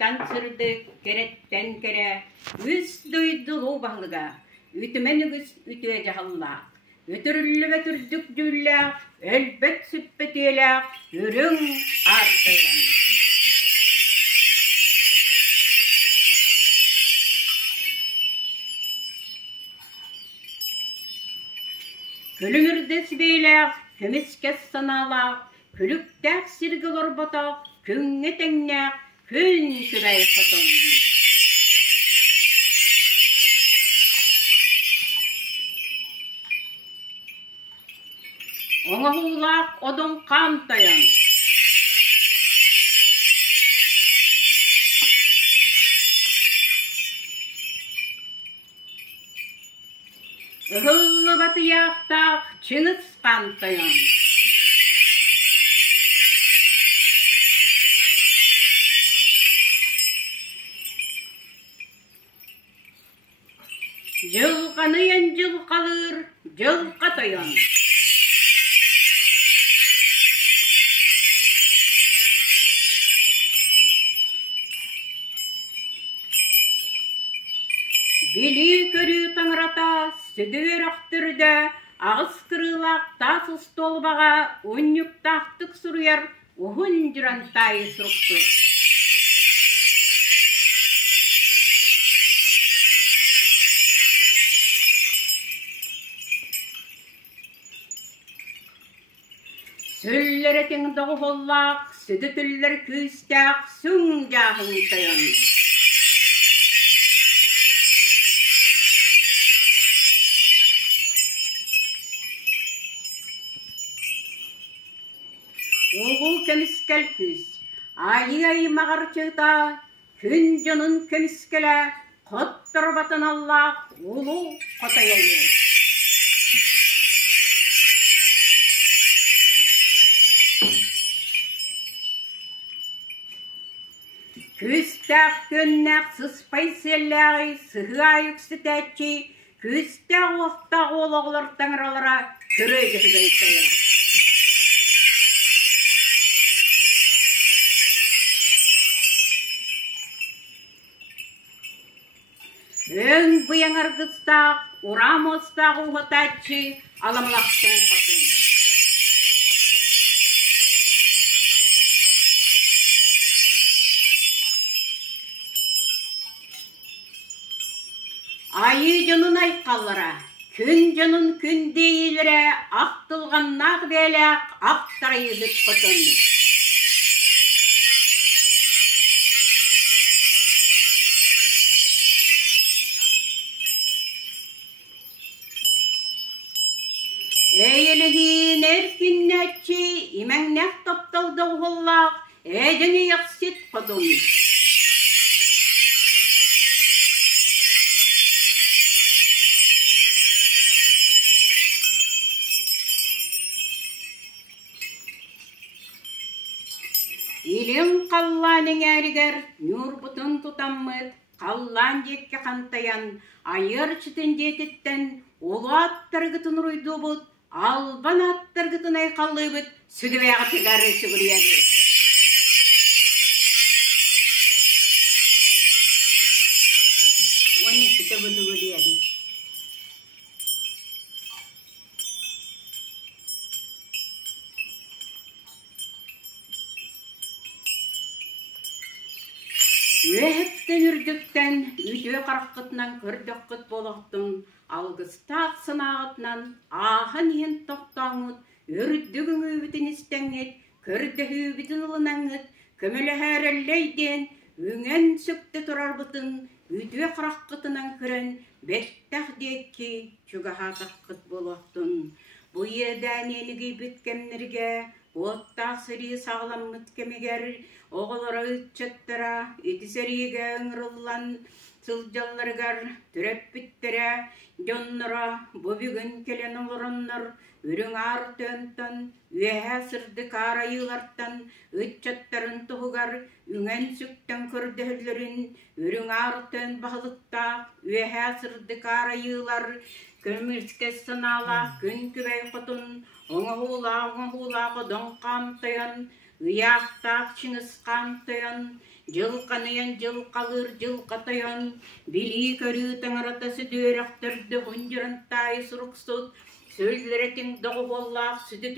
Аттан сырдык, кереттен кере, үс дойдулу бағлыға, үтімен үгіс үтіе жағыллақ. Өтірілі бәтірдік дүлләқ, әлбәт сүппетеләқ, үрің артыған. Күліңірді сібейләқ, көміскес саналақ, күліктәқ сіргіл орбатақ, күңге тәңнәқ, күн күбәй қытын. Оңағулақ одың қамтайын. Үхілі баты яқтақ, чыңыз қамтайын. Жылғанайын жыл қалыр, жыл қатайын. Бели көрі таңырата, сүдігер ақтырды, ағыз кырылақ тас ұстолбаға, өннік тақтық сұруяр, оғын жүран тайы сұруқты. Сүллері теңдіғі қоллақ, сүді түллер күстәқ, сүң жағын тайын. Оғыл көміскәл күз, айы мағар чыта, күн жонын көміскәлі, қоттыр батын Аллах, ұлу қотайайы. Күстәқ көннәқ сыспай селләғи, сыға юксі тәтчі, күстәқ оқтақ олығылыр таңыралара күрейді ғайттайы. Өн бұяң арғыстақ, урам остақ ұғытатчы, аламлақтың қатын. Айы жонын айқалыра, күн жонын күн дейілірі, ақтылған нақ бәләқ, ақтар езіп қытын. Әйелігін әркіннәтші, имәңнәк тапталды ұғыллақ, әдіңі яқсет қыдың. Илің қалланың әрігер, нүр бұтын тұтаммыд, қаллан жетке қантаян, айыр чытын жететтен, олу аттырғытын ройду бұд, албан аттырғытын айқаллы бұд, сүдібәғі тігәрі сүгірияды. Оны күті бұды көрияды. Өһеттен үрдіктен, үйде қараққытынан көрдік құт болықтың, алғыстақ сынағытынан, ағын ен тоқтаңыт, үрдігің өбітін істеңет, көрді өбітін ұлынаңыт, көмілі әрелейден, өңен сөкті тұрар бұтын, үйде қараққытынан көрін, бәттәқ декке, чүгіғатақ құт болықтың. Бұл еден елігі бүткемнерге, оттақ сыры сағылам мүткемегер, оғылары үтчеттіра, үтісеріге өңірілан, сылжалларғар, түреп біттіре, жонныра, бұ бүгін келен олырынныр, үрің ар төнтін, өйә сырды қарайыларттан, үтчеттірін тұғығар, үңен сүктен көрдірлерін, үрің ар төн бағылықтақ, өйә сырды қарайылар, көмірске сынала, күн күбәй құтын, оңғула қыдың қамтайын, ұяқтақ чыңыз қамтайын, Жылқаныян жылқалыр жылқатаян, били көрі таңыратасы дөйрақтырды ғынжырын тайы сұрықсыз, сөйлеретін доғы боллақ сүді